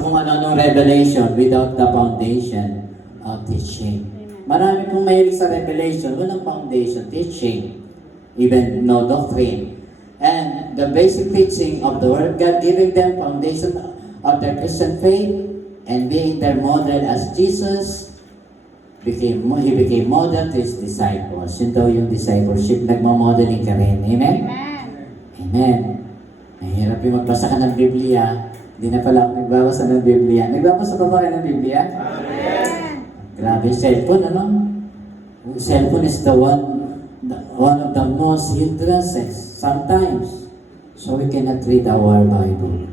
kung ano-anong revelation without the foundation of teaching. Marami pong mahilig sa revelation, walang foundation, teaching, even no doctrine. And the basic teaching of the Word of God, giving them foundation of their Christian faith, and being their model as Jesus, he became model to his disciples. Yun daw yung discipleship, nagmamodeling ka rin. Amen? Amen. Mahirap yung magbasa ka ng Biblia. Hindi na pala ako nagbabasa ng Biblia. Nagbabasa pa ba kayo ng Biblia? Amen. Grabe, cellphone, ano? Cellphone is the one of the most hindrances sometimes. So we cannot read our Bible.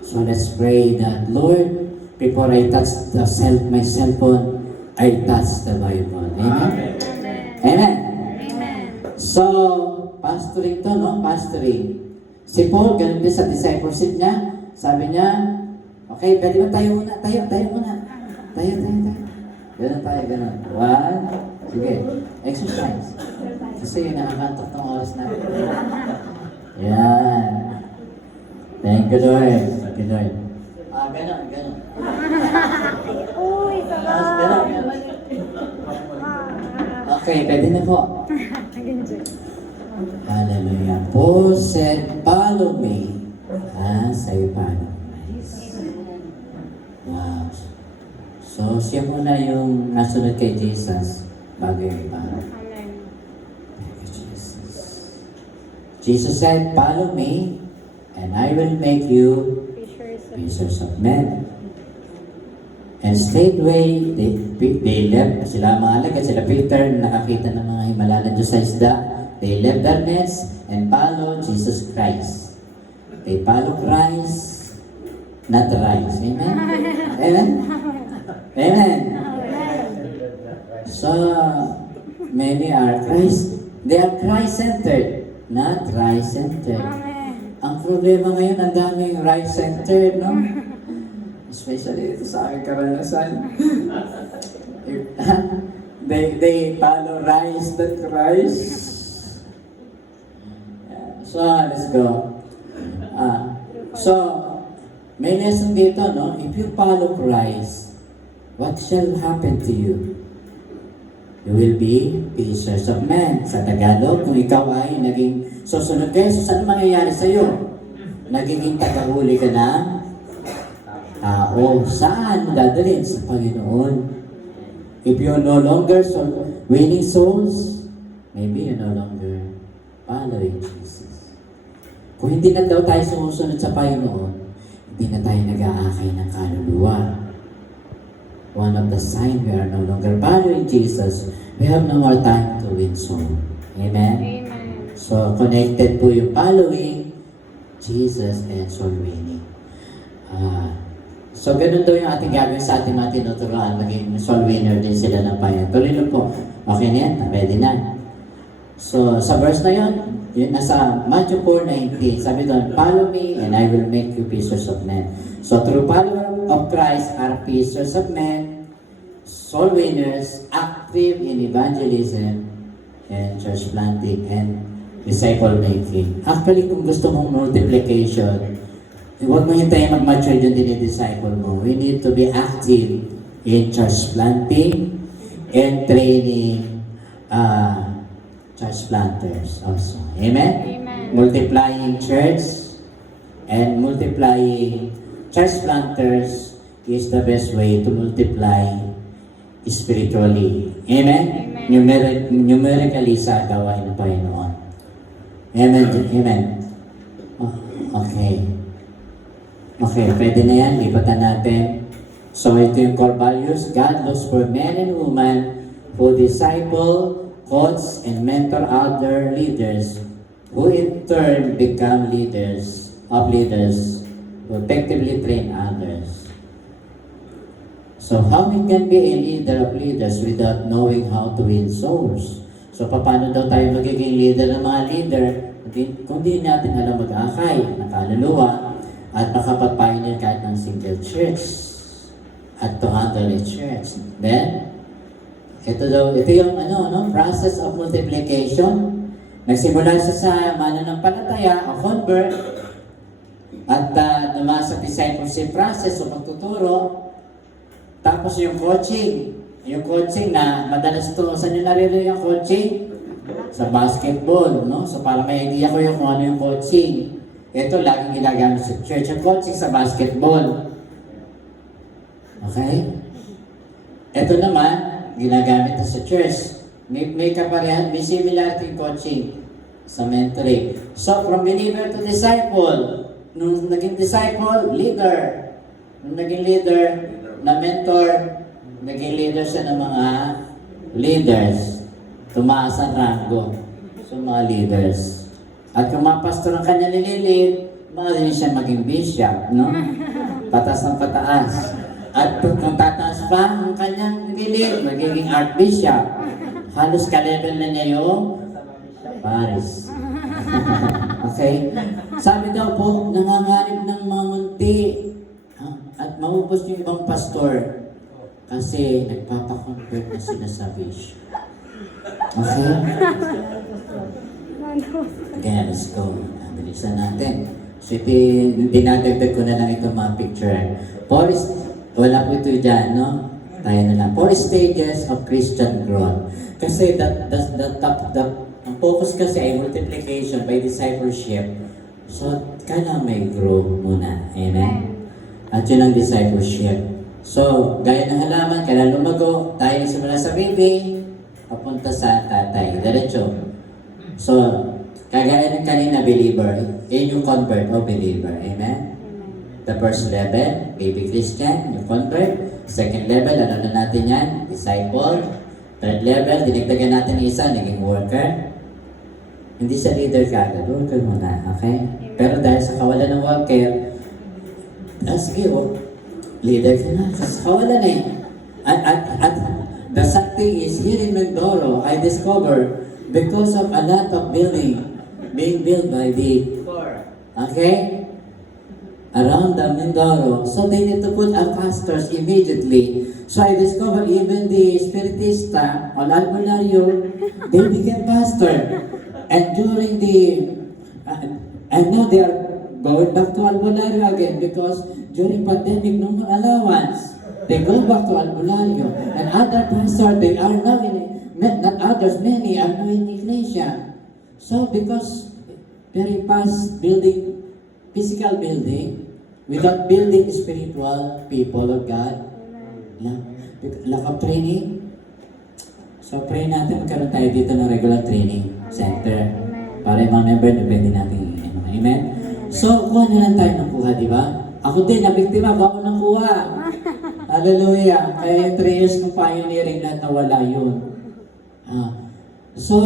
So let's pray that, Lord, before I touch my cell phone, I touch the Bible. Amen? Amen. Amen. So, pastoring to, no? Pastoring. Si Paul, ganun din sa discipleship niya. Sabi niya, okay, pwede ba tayo muna? Tayo muna. Tayo. Ganun tayo, ganun. One. Sige. Exercise. Kasi yun, nakakantok ng oras natin. Yan. Thank you, Lord. Thank you, Lord. Ganun. Uy, sarap! Ganun. Okay, pwede na po. Hallelujah. Paul said, follow me as I follow Christ. Wow. So, siya muna yung nasunod kay Jesus bago yung iba. Thank you, Jesus. Jesus said, follow me and I will make you fishers of men. And straightway, they left. Sila mga alagad, sila Peter, nakakita ng mga himala ng Diyos sa isda. They left their nets and followed Jesus Christ. They follow Christ, not rice. Amen? Amen? Amen? So, many are they are Christ-centered, not rice-centered. Ang problema ngayon, ang daming rice-centered, no? Especially ito sa aking karanasan. They follow rice, not rice. So, let's go. So, may lesson dito, no? If you follow Christ, what shall happen to you? You will be fishers of men. Sa Tagalog, kung ikaw ay naging susunod kayo, so saan mangyayari sa iyo? Nagiging tagahuli ka ng tao. Saan mo dadalhin? Sa Panginoon. If you're no longer winning souls, maybe you're no longer following Jesus. Kung hindi na daw tayo sumusunod sa Panginoon, hindi na tayo nag-aakay ng kaluluwa. One of the signs we are no longer following Jesus, we have no more time to win soul. Amen? Amen. So, connected po yung following Jesus and soul winning. So, ganun daw yung ating gagawin sa ating mga tinuturuan, maging soul winner din sila ng Panginoon. Tuloy lang po. Okay na yan? Ready na. So, sa verse na yun nasa Matthew 4:19, sabi doon, follow me and I will make you fishers of men. So, true follower of Christ are fishers of men, soul winners, active in evangelism, and church planting, and disciple making. Actually, kung gusto mong multiplication, huwag mo hintayin mag-mature yung dinidisciple mo. We need to be active in church planting and training church planters also. Amen? Amen. Multiplying church and multiplying church planters is the best way to multiply spiritually. Amen? Amen. Numerically sa gawain ng Panginoon. Amen. Amen. Okay. Okay, pwede na yan. Lipatan natin. So, ito yung core values. God looks for men and women who disciple, coach, and mentor other leaders who in turn become leaders who effectively train others. So, how we can be a leader of leaders without knowing how to win souls? So, paano daw tayo magiging leader ng mga leader kung di natin alam mag-akay, nakaluluwa, at makapag-pioneer kahit ng single church at to handle a church. Then, ito yung process of multiplication. Nagsimula siya sa mananampalataya o convert. At sa discipleship process o pagtuturo. Tapos yung coaching. Yung coaching na madalas ito, saan nyo naririnig ang coaching? Sa basketball, no? So para may idea ko yung kung ano yung coaching. Ito laging ginagamit sa church. Yung coaching sa basketball. Okay? Ito naman, ginagamit na sa church. May kaparehan, may similarity in coaching sa mentoring. So, from believer to disciple. Nung naging disciple, leader. Nung naging leader, na mentor, naging leader siya ng mga leaders. Tumaas ang rango. So, mga leaders. At kung mga pastor ang kanya nililid, maaari siya maging bishop, no? Patas ng pataas. At kung tataas pa ang kanyang nililid, magiging archbishop. Halos ka-level na niya yung Paris. Okay? Sabi daw po, nangangarib ng mga munti at maubos yung ibang pastor kasi nagpapakonvert na sila sa bishop. Okay? Okay, let's go. Bilisan natin. So, dinadagdag ko na lang itong mga picture. Wala po ito dyan, no? Tayo na lang. 4 stages of Christian growth. Kasi ang focus kasi ay multiplication by discipleship. So, kailangan may grow muna. Amen? At yun ang discipleship. So, gaya ng halaman, kailangan lumago. Tayo simula sa baby, papunta sa tatay. Diretso. So, kagaya ng kanina, believer. Yun yung convert o believer. Amen? The first level, baby Christian, yung convert. Second level, ano na natin yan? Disciple. Third level, dinagdagan natin isa, naging worker. Hindi sa leader ka agad, worker muna, okay? Pero dahil sa kawalan ng worker, sige, leader ka na, kasi kawalan eh. At the sad thing is, here in Mindoro, I discover, because of a lot of building, being built by the poor, okay? Around the Mindoro. So they need to put up pastors immediately. So I discovered even the Spiritista on Albularyo, they became pastor. And during and now they are going back to Albularyo again because during pandemic, no allowance. They go back to Albularyo. And other pastors, they are now not others, many are now in Iglesia. So because very fast building, physical building, without building spiritual people of God, lack of training. So pray natin magkaroon tayo dito ng regular training center para yung mga member na pwede natin amen? So, kuha na lang tayo ng kuha, di ba? Ako din, nabiktima ko ako ng kuha. Hallelujah. Kaya yung 3 years ng pioneering, lahat nawala yun. So,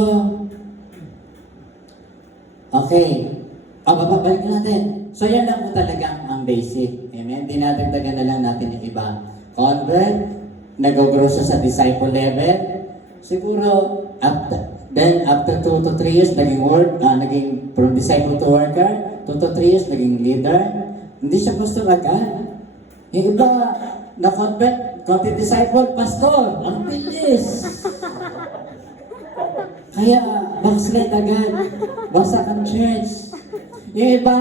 okay. Babalik natin. So, yan lang po talaga ang basic. Amen? Dinadagdagan na lang natin yung iba. Convert, nag-grow siya sa disciple level. Siguro, after 2 to 3 years, naging from disciple to worker. 2 to 3 years, naging leader. Hindi siya pastor agad. Yung iba, na-convert, konti disciple, pastor. Ang bilis. Kaya, backslide agad. Bagsak ang church. Yung iba,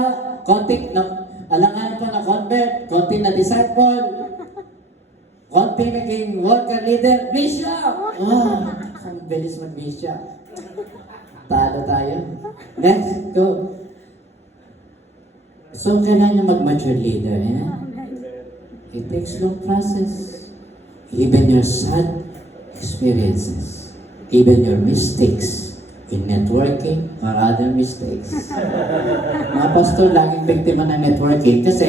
konti, alangan pa na-convert, konti na disciple, konti naging worker leader, bishop! Ang bilis mag-bishop. Talo tayo. Next, go. So, kailangan mag-mature leader. It takes long process. Even your sad experiences, even your mistakes in networking or other mistakes. Mga pastor, laging biktima ng networking kasi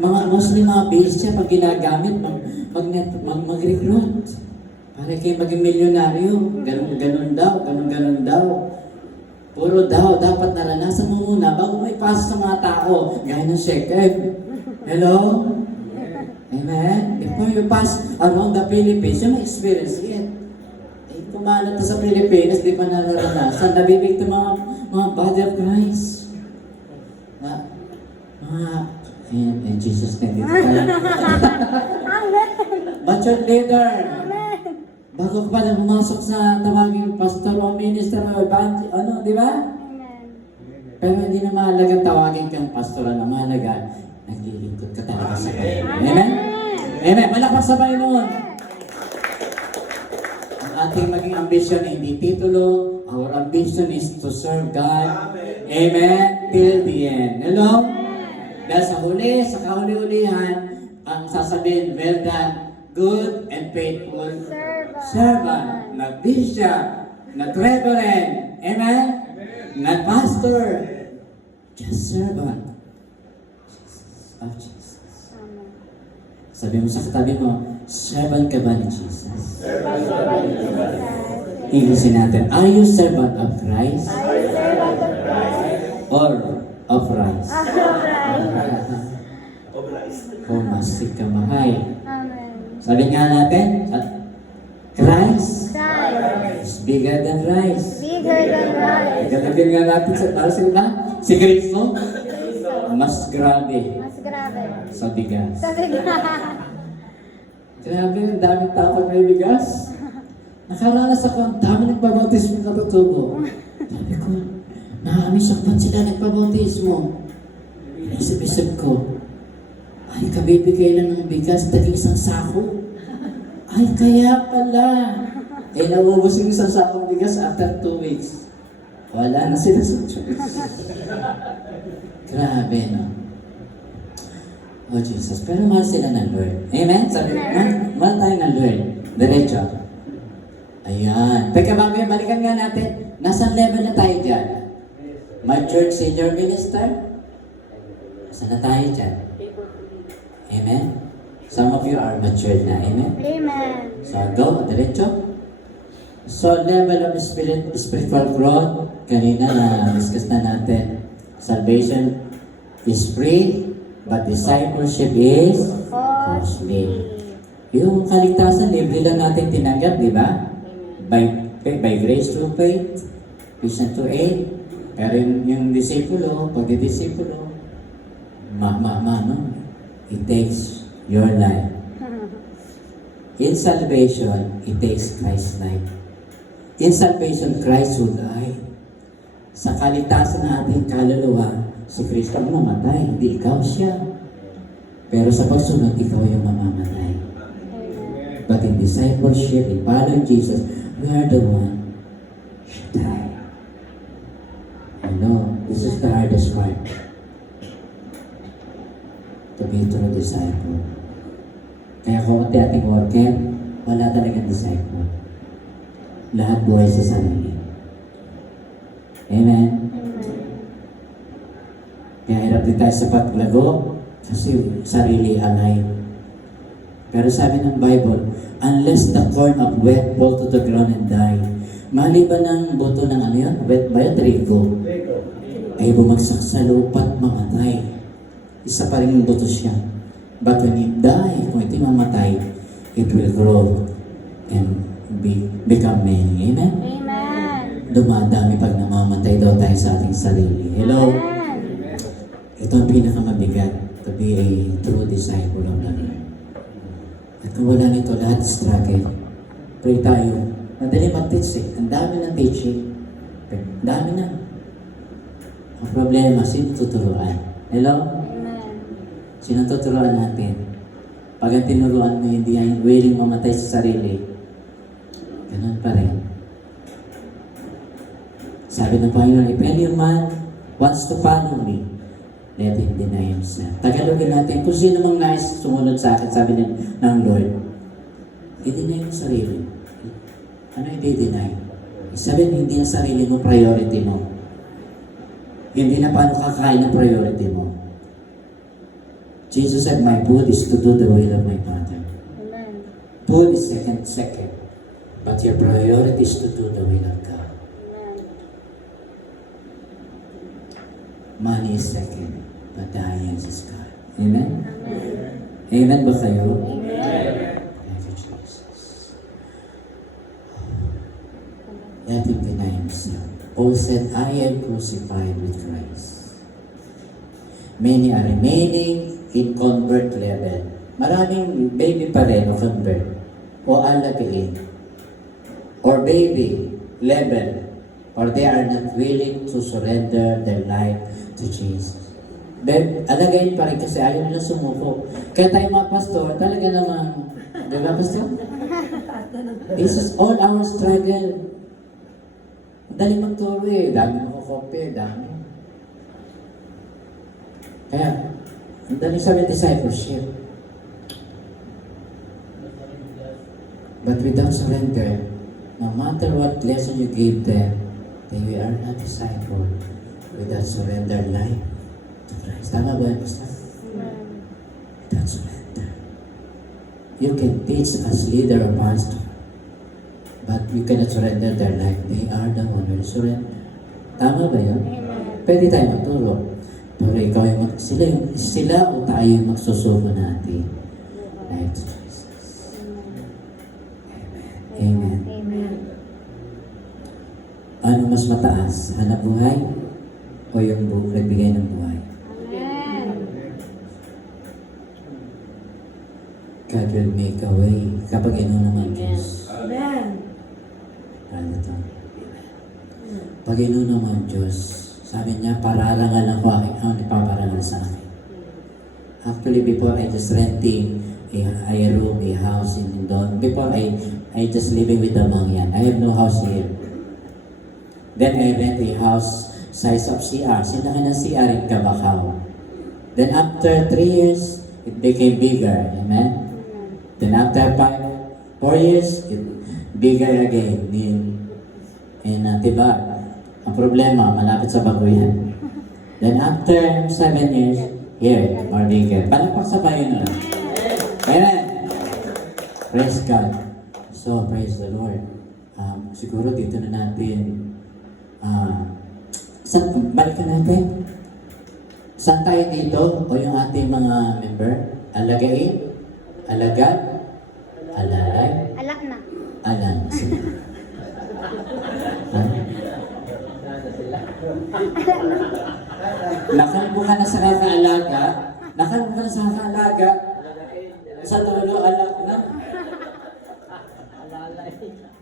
mostly mga bishop pag ginagamit mag-recruit. Para kayo maging milyonaryo. Ganun daw. Puro daw, dapat naranasan mo muna bago mo ipasa sa mga tao. Gaya ng Shechem. Hello? Amen? Before you pass around the Philippines, you may experience it. Kumalat na sa Pilipinas, di pa nararanasan. Nabibig mga body of Christ. In Jesus' name. Mature leader. Bago ka pa na pumasok sa tawaging pastor o minister o di ba? Pero hindi na mahalaga tawagin kang pastoral na mahalaga. Naglilingkod ka talaga sa Panginoon. Amen? Amen. Malakas sa Panginoon. Ang ating maging ambisyon ay hindi titulo. Our ambition is to serve God. Amen. Till the end. Hello? Dahil sa huli, sa kahuli-hulihan, ang sasabihin, well done, good and faithful servant. Not bishop, not reverend. Amen? Not pastor. Just servant. Of Jesus. Sabi mo sa katabi mo, servant ka ba ni Jesus? Inglesin natin, are you servant of Christ? Or of rice? Oh, masik ka mahay. Sabi nga natin, Christ is bigger than rice. Gagawin nga natin sa para sila, si Cristo, mas grabe sa bigas. Grabe, ang daming tao may bigas. Nakaranas ako, ang dami nagpabautismo na katutubo. Sabi ko, nakamiss ako ba't sila nagpabautismo? Inisip-isip ko, ay, kabibigay lang ng bigas, taging isang sako. Ay, kaya pala. Eh, naubos yung isang sakong bigas after 2 weeks. Wala na sila sa church. Grabe, no? Oh, Jesus. Pero mahal sila ng Lord. Amen? Sabi, mahal tayo ng Lord. Diretso. Ayan. Teka, bago yan, balikan nga natin. Nasaan level na tayo dyan? Mature senior minister? Nasaan na tayo dyan? Amen? Some of you are matured na. Amen? So, go. Diretso. So, level of spiritual growth. Kanina na-discuss na natin. Salvation is free, but discipleship is costly. Yung kaligtasan, libre lang natin tinanggap, di ba? By grace through faith, Christian to aid. Pero yung disipulo, pagdidisipulo, no? It takes your life. In salvation, it takes Christ's life. In salvation, Christ will die. Sa kaligtasan ng ating kaluluwa, si Kristo ang mamatay, hindi ikaw siya. Pero sa pagsunod, ikaw yung mamamatay. But in discipleship, in following Jesus, we are the one should die. I know, this is the hardest part. To be a true disciple. Kaya kung ating worker, wala talagang disciple. Lahat buhay sa sarili. Amen? Kaya hirap din tayo sa paglago kasi sarili alay. Pero sabi ng Bible, unless the corn of wheat fall to the ground and die, maliban ng buto ng ano yun? Wheat ba yun? Trigo. Ay bumagsak sa lupa at mamatay. Isa pa rin yung buto siya. But when it die, kung ito mamatay, it will grow and become many. Amen? Dumadami pag namamatay daw tayo sa ating sarili. Hello? Ito ang pinakamabigat, to be a true disciple of the Lord. At kung wala nito, lahat struggle. Pray tayo. Madali mag-teach eh. Ang dami ng teaching. Ang dami na. Ang problema, sino tuturuan? Hello? Sino tuturuan natin? Pag ang tinuruan mo, hindi ay willing mamatay sa sarili, ganun pa rin. Sabi ng Panginoon, if any man wants to follow me, let him deny himself. Tagalogin natin, kung sino mang nais sumunod sa akin, sabi ng Lord, i-deny mo sarili. Ano i-deny? Sabi hindi ang sarili mo, priority mo. Hindi na paano kakain ang priority mo. Jesus said, my food is to do the will of my Father. Food is second. But your priority is to do the will of God. Money is second, but the highest is God. Amen? Amen ba kayo? Thank you, Jesus. Let him deny himself. Paul said, I am crucified with Christ. Many are remaining in convert level. Maraming baby pa rin o convert o alagain or baby level or they are not willing to surrender their life to Jesus. But alagayin pa rin kasi ayaw nila sumuko. Kaya tayo mga pastor, talaga namang, di ba pastor? This is all our struggle. Dali magturo eh, dami makukope, dami. Kaya, ang dali sabi discipleship. But without surrender, no matter what lesson you give them, they are not disciple without surrender life to Christ. Tama ba, Pastor? Without surrender. You can teach as leader or pastor, but you cannot surrender their life. They are the one who will surrender. Tama ba yun? Pwede tayo magturo. Pero ikaw yung sila o tayo yung magsusuko natin. Life to Jesus. Amen. Amen. Ano mas mataas? Hanap buhay? O yung nagbigay ng buhay? Amen. God will make a way kapag inuno ng Diyos. Amen. Ano to? Pag inuno ng Diyos, sabi niya, pararangan ako ang ipaparangan sa akin. Actually, before I just renting a room, a house in Indon. Before I just living with the Mangyan. I have no house here. Then I rent a house size of CR. Sinaki ng CR in Cabacao. Then after 3 years, it became bigger. Amen? Then after 4 years, it bigger again in Tibar. Ang problema, malapit sa Baguyan. Then after 7 years, here, more bigger. Palakpak sa bayan na. Amen! Praise God. So, praise the Lord. Siguro dito na natin, balikan natin. Saan tayo dito? O yung ating mga member? Alagain? Alagad? Alalay? Alak na. Alam. Sige. Ha? Nakalbo ka na sa kakaalaga. Nakalbo ka na sa kakaalaga. Sa dulo, alam na.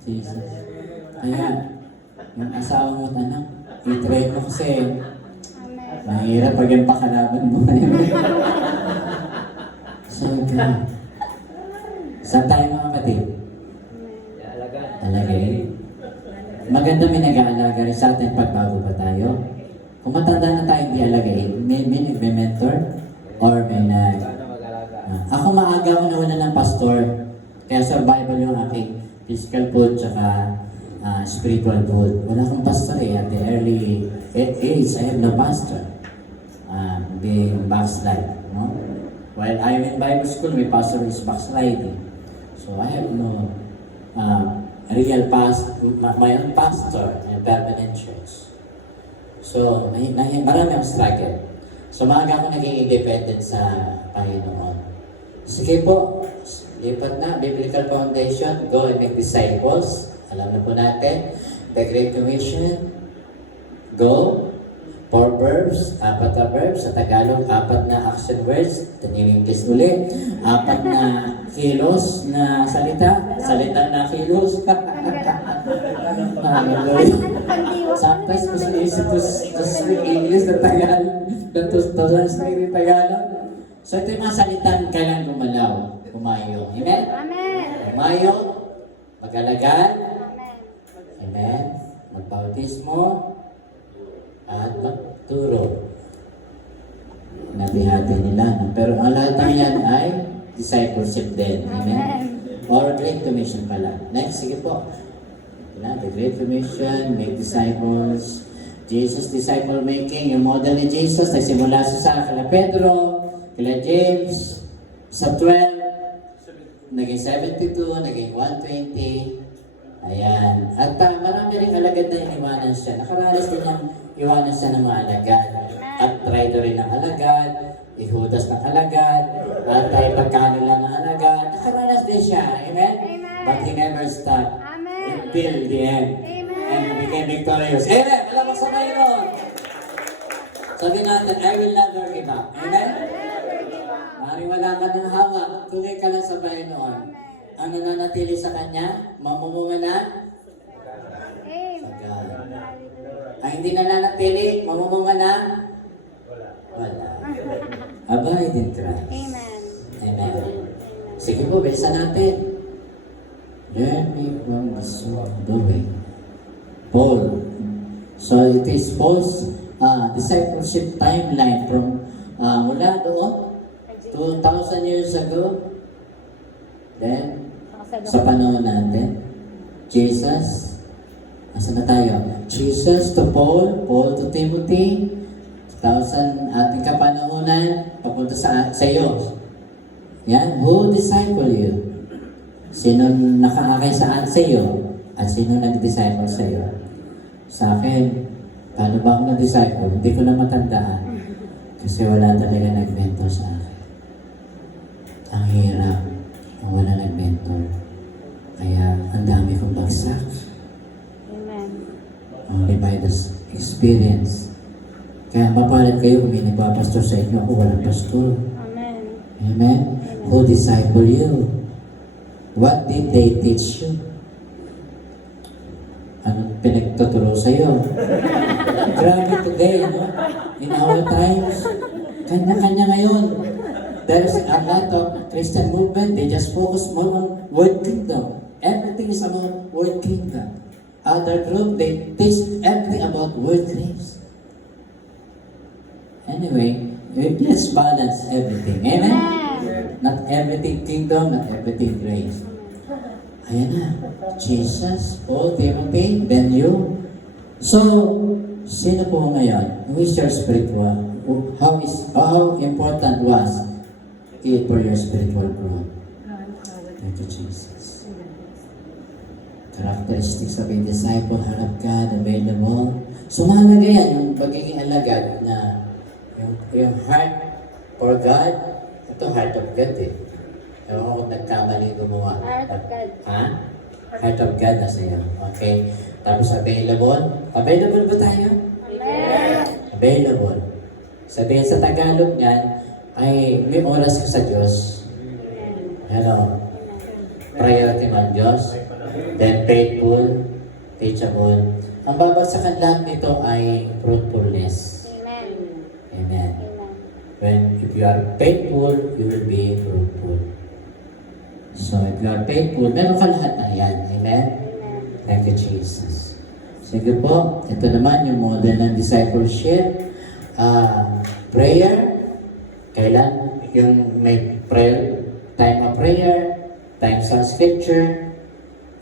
Jesus. Kaya, yung asawa mo at anak, i-try mo kasi Amen. mahirap pag yung pakalaban mo na yun. So, God. Saan tayo mga kapatid? Alagay. Maganda may nag-aalaga rin sa atin pagbago pa tayo. Kung matanda na tayo hindi alagay, may mentor or may ako maaga ako na wala ng pastor. Kaya survival yung aking physical food tsaka spiritual food. Wala akong pastor eh. At the early age, I have no pastor. Being backslide. No? While I'm in Bible school, my pastor is backsliding. So I have no real my own pastor in a permanent church. So, marami ang struggle. So, maaga ako naging independent sa Panginoon. Sige po, lipat na, Biblical Foundation, go and make disciples. Alam na po natin, the Great Commission, go. 4 verbs, 4 na verbs, sa Tagalog, 4 na action words, English ulit, 4 na kilos na salita na kilos. Sometimes gusto isip to speak English na Tagalog, to speak Tagalog. So ito yung mga salitan, kailan gumalaw, kumayo. Amen? Amen. Kumayo, mag-alagad, Amen. amen, magbautismo, at magturo. Nabihati nila. No? Pero ang lahat ng yan ay discipleship din. Amen? Or Great Commission pala. Next, sige po. The Great Commission, make disciples. Jesus disciple making, yung model ni Jesus ay simula sa kila Pedro, kila James, sa 12, naging 72, naging 120. Ayan. At marami rin alagad na iniwanan siya. Nakaranas din niyang iwanan siya ng mga alagad. At try rin ng alagad, ihudas ng alagad, at ay pagkano lang ng alagad. Nakaranas din siya. Amen? Amen. But he never stopped Amen. until the end. Amen. And became victorious. Amen! Wala mo sa mayroon. Sabi natin, I will never give up. Amen? Maring wala ka ng hawak, tuloy ka lang sa Panginoon. Ang nananatili sa Kanya, mamumunga na sa God. Ang hindi nananatili, mamumunga na? Wala. Abide in Christ. Amen. Amen. Sige po, bilisan natin. Learn me from the soul of the way. Paul. So it is Paul's discipleship timeline from mula doon 2,000 years ago. Then, sa panahon natin, Jesus, asa na tayo? Jesus to Paul, Paul to Timothy, 2,000 ating kapanahonan, papunta sa iyo. Yan, who disciple you? Sino nakaakay sa iyo? At sino nag-disciple sa iyo? Sa akin, paano ba ako nag-disciple? Hindi ko na matandaan. Kasi wala talaga nag-mentor sa akin. Ang hirap kung wala nag-mentor. Kaya ang dami kong bagsak. Amen. Only by the experience. Kaya mapalad kayo kung may nagpapastor sa inyo. Ako walang pastor. Amen. Amen? Who disciple you? What did they teach you? Anong pinagtuturo sa iyo? Grabe today, no? In our times, kanya-kanya ngayon. There's a lot of Christian movement. They just focus more on word kingdom. Everything is about word kingdom. Other group, they teach everything about word grace. Anyway, let's balance everything. Amen? Not everything kingdom, not everything grace. Ayan na. Jesus, Paul, Timothy, then you. So, sino po ngayon? Who is your spiritual? How important was it for your spiritual growth? Thank you, Jesus. Characteristics of a disciple, harap God, available. So, mahalaga yan, yung pagiging alagad na yung heart for God, ito heart of God eh. Ewan ko kung nagkamali gumawa. Heart of God. Ha? Heart of God na sa'yo. Okay. Tapos available. Available ba tayo? Amen. Available. Sabihin sa Tagalog yan, ay may oras ka sa Diyos. Hello. Priority man Diyos. Then faithful, teachable. Ang babagsakan lahat nito ay fruitfulness. Amen. Amen. Amen. If you are faithful, you will be fruitful. So, if you are faithful, meron ka lahat na yan. Amen? Thank you, Jesus. Sige po, ito naman yung model ng discipleship. Prayer, kailan yung may prayer, time of prayer, time sa scripture,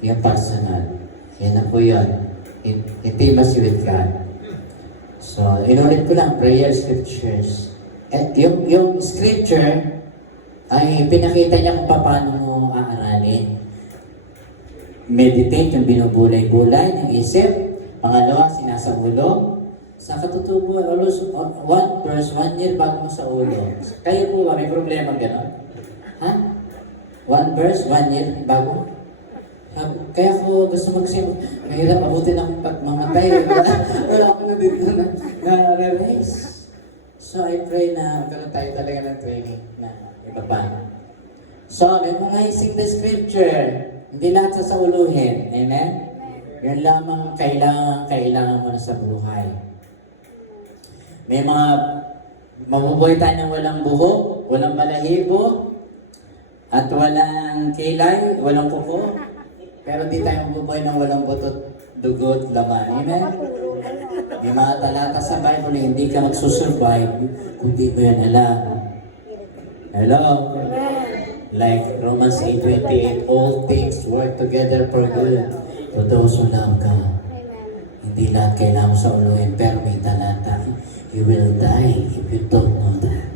yung personal. Yan na po yun. Intimacy with God. So, inulit ko lang, prayer, scriptures. At yung scripture, ay pinakita niya kung paano mo aaralin. Meditate yung binubulay-bulay ng isip. Pangalawa, sinasa ulo. Sa katutubo, almost 1 verse, 1 year bago mo sa ulo. Kayo po ba, may problema gano'n? Ha? 1 verse, 1 year bago? Kaya ko gusto mag-sim, mahirap abutin akong pagmamatay. Wala ako na dito na-release. So I pray na magkaroon tayo talaga ng training na iba pa. So, memorizing the scripture. Hindi lahat sasauluhin. Amen? Yan lamang kailangan mo na sa buhay. May mga mabubuhay tayo ng walang buhok, walang balahibo, at walang kilay, walang kuko. Pero di tayo mabubuhay ng walang butot, dugot, laman. Amen? May mga talata sa Bible na hindi ka magsusurvive kung di mo yan alam. Hello? Like Romans 8:28, all things work together for good to those who love God. Hindi lahat kailangan mo sa uluhin, pero may talata. You will die if you don't know that.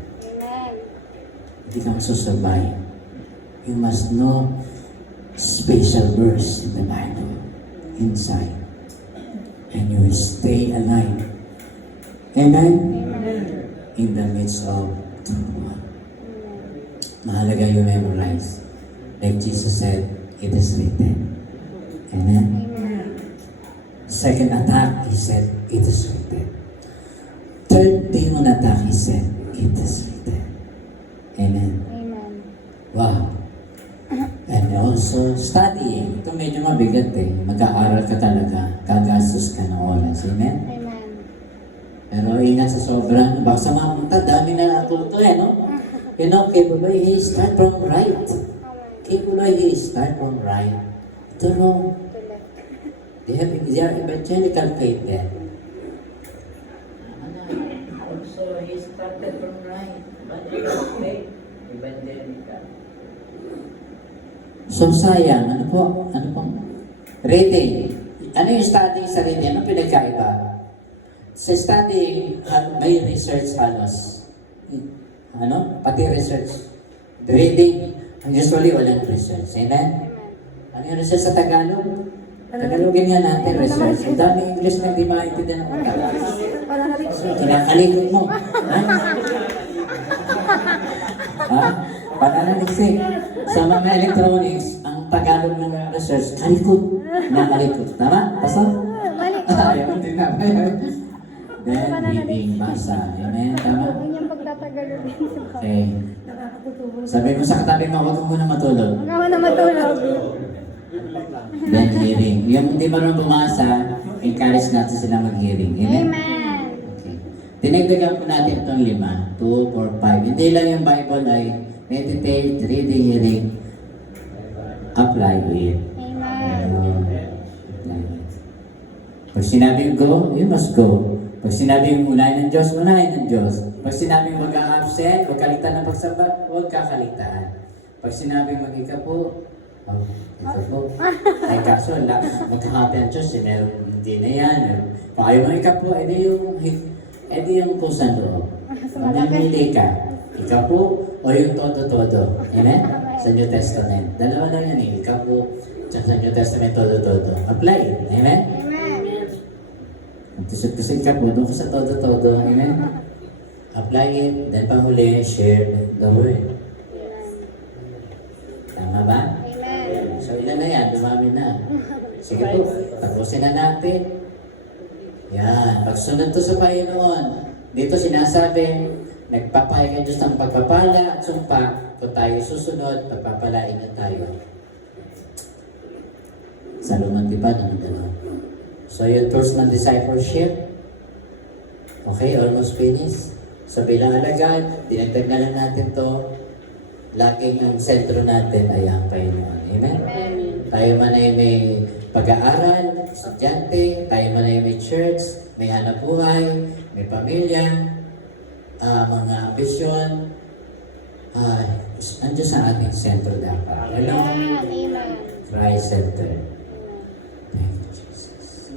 Hindi ka magsusurvive. You must know special verse in the Bible inside. And you will stay alive. Amen? In the midst of trouble. Mahalaga you memorize. Like Jesus said, it is written. Amen? Second attack, he said, it is written. Third demon attack, he said, it is written. Amen? Amen. Wow. And So, studying. Ito medyo mabigat eh. Mag-aaral ka talaga. Gagastos ka ng oras. Amen? Amen. Pero ingat sa sobrang. Baka sa mga punta, dami na natuto eh, no? You know, Kibuloy, he start from right. Kibuloy, he start from right to wrong. They have evangelical faith there. Also, he started from right. Evangelical faith. Evangelical. So, sayang. Ano po? Ano pong? Reading. Ano yung studying sa reading? Ano pinagkaiba? Sa studying, may research halos. Ano? Pati research. Reading, usually walang research. Amen? Ano yung research sa Tagalog? Tagalogin nga natin, research. Ang dami English na hindi maintindihan ng utak. Kinakalikot mo. Ha? Ha? Pag-analysis. Sa mga electronics, ang Tagalog ng research, kalikot. Nakalikot. Tama? Pasok? Mali. Ayaw, hindi na. Then, reading, basa. Amen? Tama? Huwag niyang pagtatagalog din sa bawat. Okay. Sabi mo sa katabi mo, huwag mo muna matulog. Huwag ako na matulog. Then, hearing. Yung hindi marunong bumasa, encourage natin sila mag-hearing. Amen? Amen. Okay. Dinagdagan po natin itong 5, 2, 4, 5. Hindi lang yung Bible ay meditate, reading, hearing, apply it. Amen. Apply it. Pag sinabing go, you must go. Pag sinabing unahin ng Diyos, unahin ng Diyos. Pag sinabing mag-a-absent, huwag kaligtaan ng pagsamba, huwag kakaligtaan. Pag sinabing mag-ika po, ika po. Ay kaso, magkakapit ang Diyos, meron hindi na yan. Kung ayaw mo ika po, edi yung kusang loob. Mamimili ka. Ika po, o yung todo-todo. Amen? Sa New Testament. Dalawa lang yan eh. Ika po, tsaka sa New Testament, todo-todo. Apply. Amen? Amen. Tusod-tusod ka po, doon ka sa todo-todo. Amen? Apply it. Then panghuli, share the word. Tama ba? Amen. So ilan na yan? Dumami na. Sige po, tapusin na natin. Yan. Pagsunod to sa Panginoon. Dito sinasabi, nagpapahayag ang Diyos ng pagpapala at sumpa. Kung tayo susunod, pagpapalain na tayo. Salungan di ba? So yung tours ng discipleship, okay, almost finished. So bilang alagad, dinagdag na lang natin to. Laging ang sentro natin ay ang Panginoon. Amen? Tayo man ay may pag-aaral, estudyante, tayo man ay may church, may hanap buhay, may pamilya, mga ambisyon, nandiyan sa ating sentro dapat. Ano? Amen. Christ Center. Thank you, Jesus.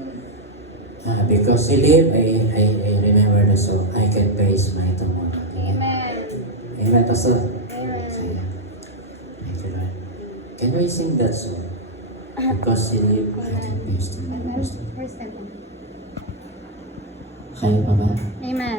Because He live, I remember the song, I can face my tomorrow. Amen. Amen, Pastor. Amen. Thank you, Lord. Can we sing that song? Because He live, I can face tomorrow. Verse 7. Kaya pa ba? Amen.